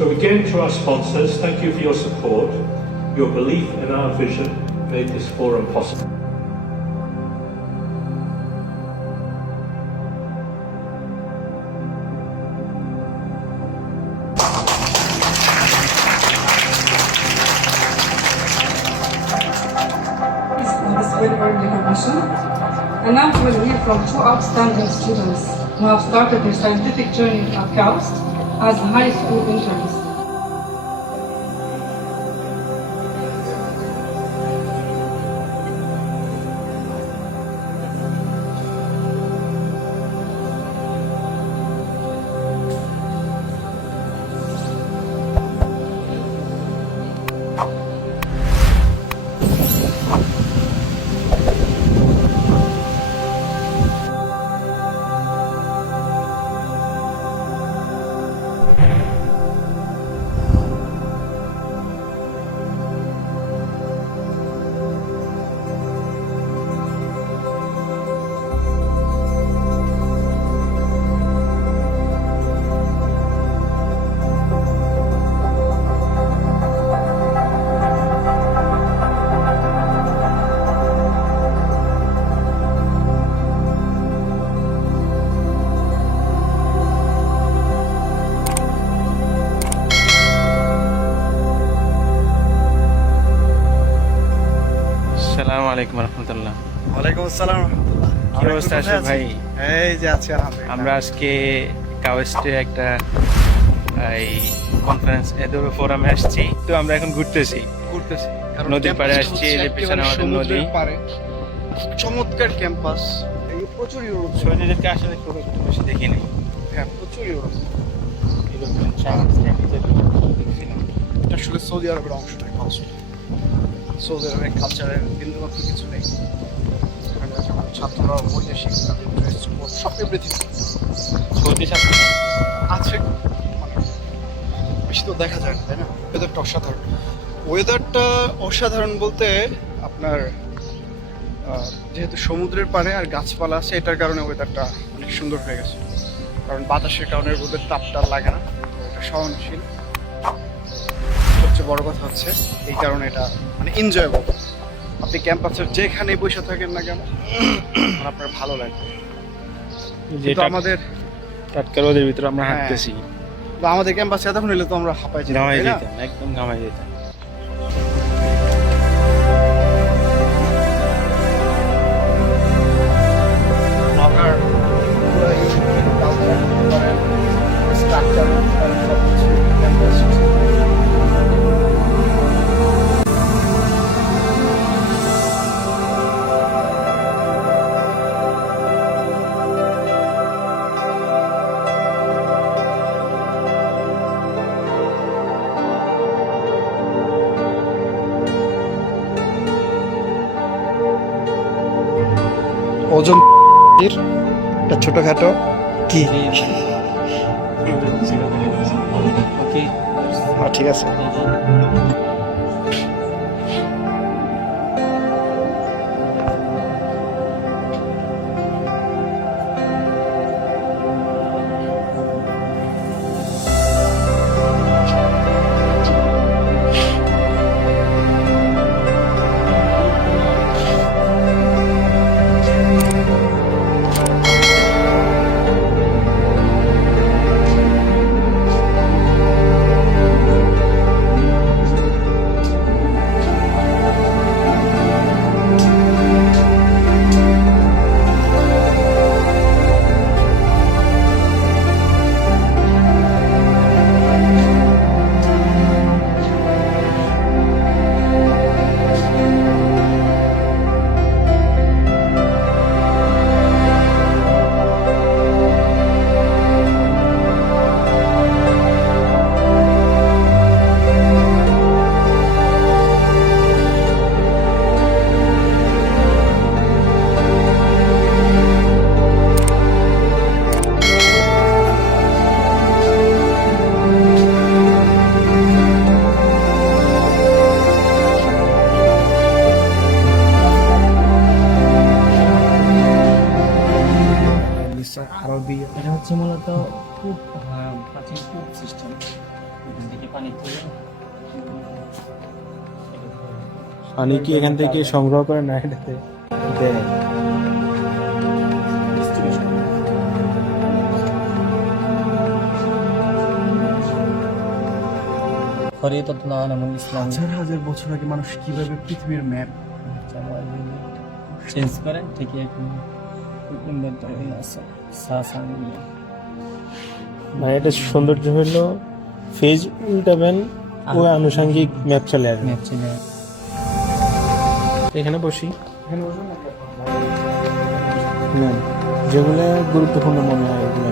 So again to our sponsors, thank you for your support. Your belief in our vision made this forum possible. And now we will hear from two outstanding students who have started their scientific journey at KAUST as high school interns. আলাইকুম রহমতুল্লাহ। ওয়ালাইকুম আসসালাম কি অবস্থা আছে ভাই? এই যে আছি আলহামদুলিল্লাহ। আমরা আজকে কাওয়েস্টে একটা এই কনফারেন্স এদের ফোরামে আসছি। তো আমরা এখন ঘুরতেছি। ঘুরতেছি। নদীর পাড়ে আসছি, এই যে পিছনে আমাদের নদী। চমৎকার ক্যাম্পাস এই প্রচুর ইউরোপ। শহীদদেরকে আসলে খুব একটু বেশি দেখিনি হ্যাঁ প্রচুর ইউরোপ। ইউরোপিয়ান চাইনিজ আসলে সৌদি আরবের অংশ নয় কালচার সৌদি আরবের কালচারের বিন্দুমাত্র কিছু নেই ছাত্ররা বৈদেশিক তাদের ড্রেস সব এভরিথিং সৌদি ছাত্র আছে মানে বেশি তো দেখা যায় না তাই না? ওয়েদারটা অসাধারণ। ওয়েদারটা অসাধারণ বলতে আপনার যেহেতু সমুদ্রের পাড়ে আর গাছপালা আছে এটার কারণে ওয়েদারটা অনেক সুন্দর হয়ে গেছে। কারণ বাতাসের কারণে রোদের তাপটা লাগে না এটা সহনশীল। সবচেয়ে বড় কথা হচ্ছে এই কারণে এটা মানে এনজয়েবল আপনি ক্যাম্পাসের যেখানে বসে থাকেন না কেন আপনার ভালো লাগবে যেটা আমাদের টাটকা রোদের ভিতরে আমরা হ্যাঁ। হাঁটতেছি বা আমাদের ক্যাম্পাসে এতক্ষণ এলে তো আমরা হাঁপাই? যেতাম একদম ঘামাই যেতাম ওজন এটা ছোটখাটো কি? হ্যাঁ, ঠিক আছে। কূপ প্রাচীন কূপ সিস্টেম এখান থেকে পানি তুলে পানি কি এখান থেকে সংগ্রহ করে না এটাতে? দেয়। ইসলাম। হাজার হাজার বছর আগে মানুষ কীভাবে পৃথিবীর ম্যাপ চেঞ্জ করেন ঠিকই এখন ইনভেন্টরি আছে। সাসানি মানে এটা সৌন্দর্য হলো ফেজ উল্টাবেন ও আনুষঙ্গিক ম্যাপ চলে আসবে। ম্যাপ এখানে বসি। নেন যেগুলো গুরুত্বপূর্ণ মনে হয় এগুলো